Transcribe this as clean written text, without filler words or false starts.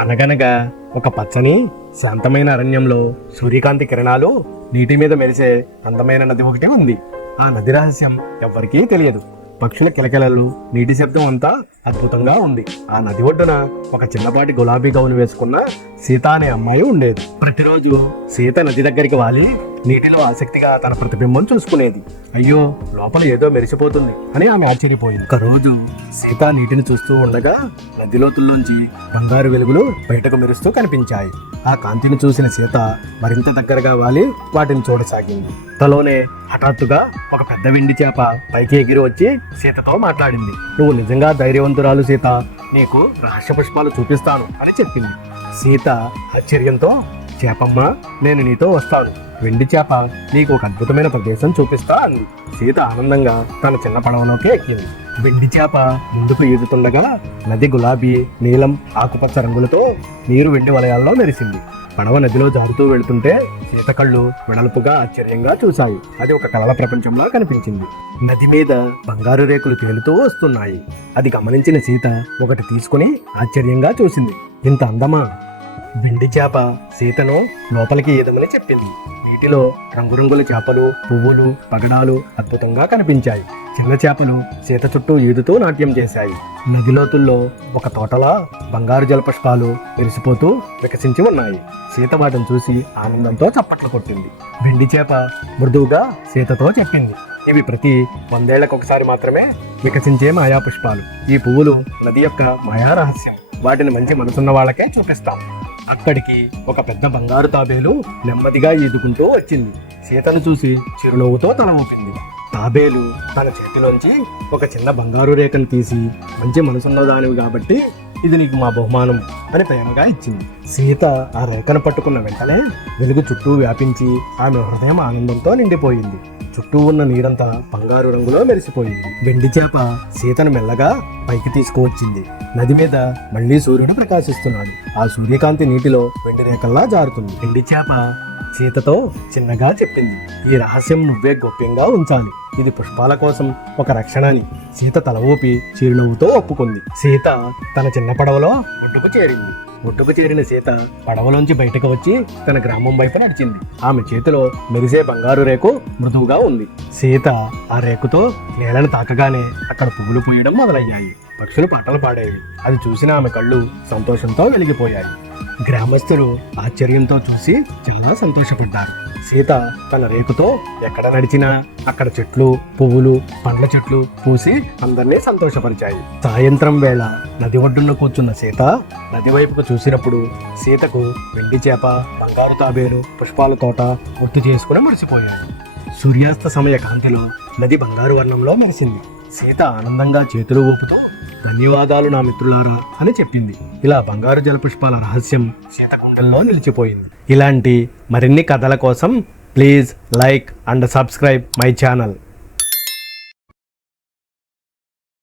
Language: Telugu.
అనగనగా ఒక పచ్చని శాంతమైన అరణ్యంలో సూర్యకాంతి కిరణాలు నీటి మీద మెరిసే అందమైన నది ఒకటి ఉంది. ఆ నది రహస్యం ఎవ్వరికీ తెలియదు. పక్షుల కిలకిలలు, నీటి శబ్దం అంతా అద్భుతంగా ఉంది. ఆ నది ఒడ్డున ఒక చిన్నపాటి గులాబీ గౌను వేసుకున్న సీత అనే అమ్మాయి ఉండేది. ప్రతిరోజు సీత నది దగ్గరికి వాలి నీటిలో ఆసక్తిగా తన ప్రతిబింబం చూసుకునేది. అయ్యో, లోపల ఏదో మెరిసిపోతుంది అని ఆమె ఆశ్చర్యపోయింది. ఒక రోజు సీత నీటిని చూస్తూ ఉండగా నది లోతుల్లోంచి బంగారు వెలుగులు బయటకు మెరుస్తూ కనిపించాయి. ఆ కాంతిని చూసిన సీత మరింత దగ్గరగా వాలి వాటిని చూడసాగింది. తలోనే హఠాత్తుగా ఒక పెద్ద వెండి చేప పైకి ఎగిరి వచ్చి సీతతో మాట్లాడింది. నువ్వు నిజంగా ధైర్యవంతురాలు సీత, నీకు రహస్య పుష్పాలు చూపిస్తాను అని చెప్పింది. సీత ఆశ్చర్యంతో, చేపమ్మ, నేను నీతో వస్తాను. వెండి చేప నీకు ఒక అద్భుతమైన ప్రదేశం చూపిస్తా అంది. సీత ఆనందంగా తన చిన్న పడవలోకి ఎక్కింది. వెండి చేప ముందుకు ఈదుతుండగా నది గులాబీ, నీలం, ఆకుపచ్చ రంగులతో నీరు వెండి వలయాల్లో మెరిసింది. పడవ నదిలో జారుతూ వెళుతుంటే సీత కళ్ళు వెడల్పుగా ఆశ్చర్యంగా చూశాయి. అది ఒక కలల ప్రపంచంలా కనిపించింది. నది మీద బంగారు రేకులు తేలుతూ వస్తున్నాయి. అది గమనించిన సీత ఒకటి తీసుకుని ఆశ్చర్యంగా చూసింది. ఇంత అందమా? వెండి చేప సీతను లోపలికి ఈదమని చెప్పింది. నీటిలో రంగురంగుల చేపలు, పువ్వులు, పగడాలు అద్భుతంగా కనిపించాయి. చిన్న చేపలు సీత చుట్టూ ఈదుతూ నాట్యం చేశాయి. నది లోతుల్లో ఒక తోటలా బంగారు జలపుష్పాలు మెరిసిపోతూ వికసించి ఉన్నాయి. సీత వాటిని చూసి ఆనందంతో చప్పట్లు కొట్టింది. వెండి చేప మృదువుగా సీతతో చెప్పింది, ఇవి ప్రతి 100 ఏళ్లకు ఒకసారి మాత్రమే వికసించే మాయా పుష్పాలు. ఈ పువ్వులు నది యొక్క మాయా రహస్యం. వాటిని మంచి మనసున్న వాళ్ళకే చూపిస్తాం. అక్కడికి ఒక పెద్ద బంగారు తాబేలు నెమ్మదిగా ఈదుకుంటూ వచ్చింది. సీతను చూసి చిరునవ్వుతో తల ఊపింది. తాబేలు తన చేతిలోంచి ఒక చిన్న బంగారు రేఖను తీసి, మంచి మనసున్న దానివి కాబట్టి ఇది నీకు మా బహుమానం అని ప్రేమగా ఇచ్చింది. సీత ఆ రేఖను పట్టుకున్న వెంటనే వెలుగు చుట్టూ వ్యాపించి ఆమె హృదయం ఆనందంతో నిండిపోయింది. చుట్టూ ఉన్న నీరంతా బంగారు రంగులో మెరిసిపోయింది. వెండి చేప సీతను మెల్లగా పైకి తీసుకువచ్చింది. నది మీద మళ్లీ సూర్యుడు ప్రకాశిస్తున్నాడు. ఆ సూర్యకాంతి నీటిలో వెండి రేఖల్లా జారుతుంది. వెండి చేప సీతతో చిన్నగా చెప్పింది, ఈ రహస్యం నువ్వే గోప్యంగా ఉంచాలి. ఇది పుష్పాల కోసం ఒక రక్షణ అని. సీత తల ఊపి చిరునవ్వుతో ఒప్పుకుంది. సీత తన చిన్న పడవలో ఒడ్డుకు చేరింది. ఒడ్డుకు చేరిన సీత పడవలోంచి బయటకు వచ్చి తన గ్రామం వైపు నడిచింది. ఆమె చేతిలో మెరిసే బంగారు రేకు మృదువుగా ఉంది. సీత ఆ రేకుతో నేలను తాకగానే అక్కడ పువ్వులు పూయడం మొదలయ్యాయి. పక్షులు పాటలు పాడేవి. అది చూసిన ఆమె కళ్ళు సంతోషంతో వెలిగిపోయాయి. గ్రామస్తులు ఆశ్చర్యంతో చూసి చాలా సంతోషపడ్డారు. సీత తన రేకుతో ఎక్కడ నడిచినా అక్కడ చెట్లు, పువ్వులు, పండ్ల చెట్లు పూసి అందరినీ సంతోషపరిచాయి. సాయంత్రం వేళ నది ఒడ్డున కూర్చున్న సీత నది వైపుకు చూసినప్పుడు సీతకు వెండి చేప, బంగారు తాబేలు, పుష్పాల తోట గుర్తు చేసుకుని మురిసిపోయాయి. సూర్యాస్త సమయ కాంతిలో నది బంగారు వర్ణంలో మెరిసింది. సీత ఆనందంగా చేతులు ఊపుతూ, ధన్యవాదాలు నా మిత్రులారా అని చెప్పింది. ఇలా బంగారు జలపుష్పాల రహస్యం సీత గుండెల్లో నిలిచిపోయింది. ఇలాంటి మరిన్ని కథల కోసం please like and subscribe my channel.